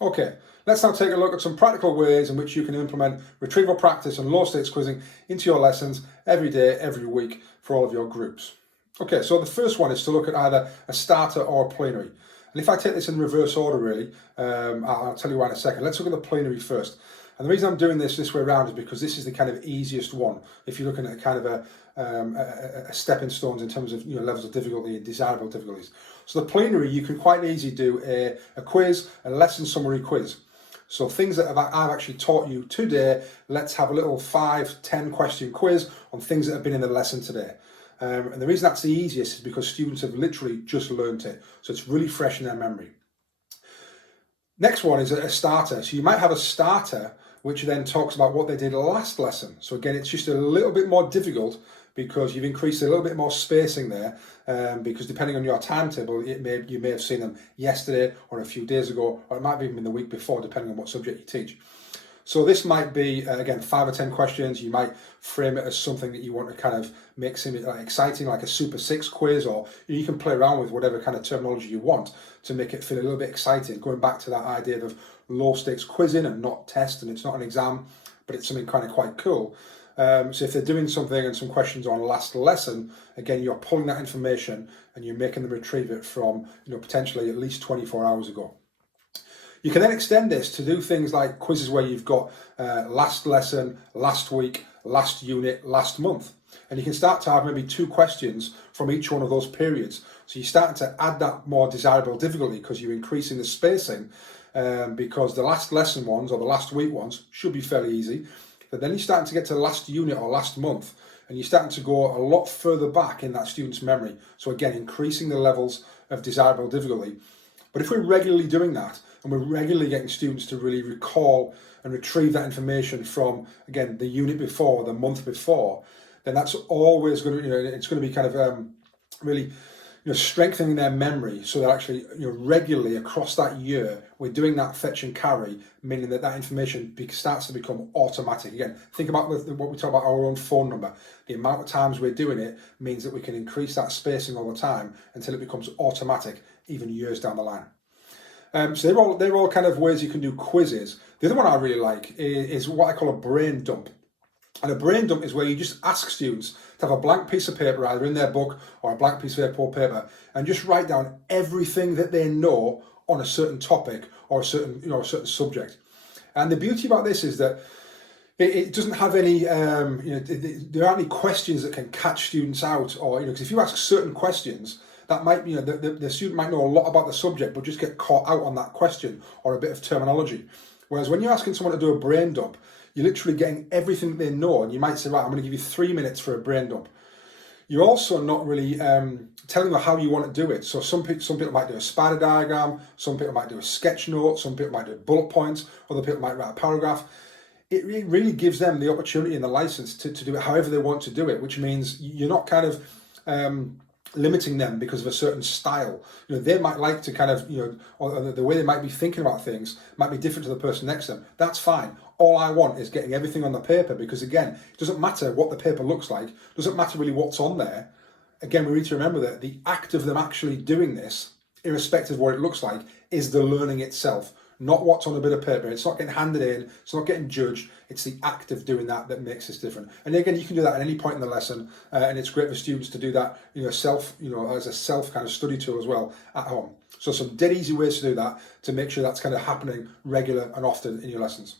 Okay, let's now take a look at some practical ways in which you can implement retrieval practice and low stakes quizzing into your lessons every day, every week for all of your groups. Okay, so the first one is to look at either a starter or a plenary. And if I take this in reverse order, really, I'll tell you why in a second. Let's look at the plenary first. And the reason I'm doing this way around is because this is the kind of easiest one. If you're looking at kind of a stepping stones in terms of levels of difficulty and desirable difficulties. So the plenary, you can quite easily do a quiz, a lesson summary quiz. So things that I've actually taught you today, let's have a little 5-10 question quiz on things that have been in the lesson today. And the reason that's the easiest is because students have literally just learned it. So it's really fresh in their memory. Next one is a starter. So you might have a starter which then talks about what they did last lesson. So again, it's just a little bit more difficult because you've increased a little bit more spacing there, because depending on your timetable, you may have seen them yesterday or a few days ago, or it might have even been the week before, depending on what subject you teach. So this might be, again, 5 or 10 questions. You might frame it as something that you want to kind of make seem exciting, like a Super 6 quiz, or you can play around with whatever kind of terminology you want to make it feel a little bit exciting. Going back to that idea of low stakes quizzing and not test, and it's not an exam, but it's something kind of quite cool. So if they're doing something and some questions on last lesson, again, you're pulling that information and you're making them retrieve it from, potentially at least 24 hours ago. You can then extend this to do things like quizzes where you've got last lesson, last week, last unit, last month. And you can start to have maybe 2 questions from each one of those periods. So you're starting to add that more desirable difficulty because you're increasing the spacing, because the last lesson ones or the last week ones should be fairly easy. But then you're starting to get to the last unit or last month, and you're starting to go a lot further back in that student's memory. So again, increasing the levels of desirable difficulty. But if we're regularly doing that, and we're regularly getting students to really recall and retrieve that information from, again, the unit before, the month before, then that's always going to, it's going to be kind of really, strengthening their memory, so that actually, regularly across that year, we're doing that fetch and carry, meaning that information starts to become automatic. Again, think about what we talk about, our own phone number. The amount of times we're doing it means that we can increase that spacing all the time until it becomes automatic, even years down the line. So they're all kind of ways you can do quizzes. The other one I really like is what I call a brain dump. And a brain dump is where you just ask students to have a blank piece of paper, either in their book or a blank piece of A4 paper, and just write down everything that they know on a certain topic or a certain subject. And the beauty about this is that it doesn't have any, there aren't any questions that can catch students out, or because if you ask certain questions, that might be, the student might know a lot about the subject, but just get caught out on that question or a bit of terminology. Whereas when you're asking someone to do a brain dump, you're literally getting everything they know, and you might say, right, I'm going to give you 3 minutes for a brain dump. You're also not really telling them how you want to do it. So some people might do a spider diagram, some people might do a sketch note, some people might do bullet points, other people might write a paragraph. It really gives them the opportunity and the license to do it however they want to do it, which means you're not kind of limiting them because of a certain style. They might like to kind of, or the way they might be thinking about things might be different to the person next to them. That's fine. All I want is getting everything on the paper, because again, it doesn't matter what the paper looks like, it doesn't matter really what's on there. Again, we need to remember that the act of them actually doing this, irrespective of what it looks like, is the learning itself, not what's on a bit of paper. It's not getting handed in, it's not getting judged, it's the act of doing that makes this different. And again, you can do that at any point in the lesson, and it's great for students to do that, as a self kind of study tool as well at home. So some dead easy ways to do that, to make sure that's kind of happening regular and often in your lessons.